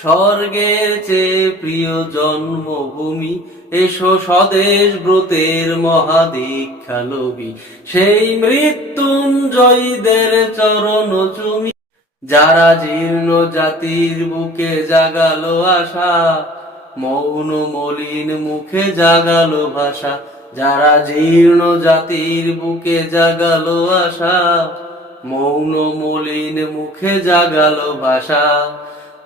স্বর্গের চেয়ে প্রিয় জন্মভূমি, এসো স্বদেশ ব্রতের মহাদীক্ষা লবি সেই মৃত্যুঞ্জয়ীদের চরণ চুমি, যারা জীর্ণ জাতির বুকে জাগালো আশা, মৌন মলিন মুখে জাগালো ভাষা, যারা জীর্ণ জাতির বুকে জাগালো আশা, মৌন মলিন মুখে জাগালো ভাষা।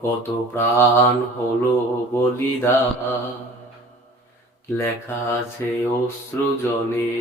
কত প্রাণ হলো বলিদা লেখা আছে অশ্রু জলে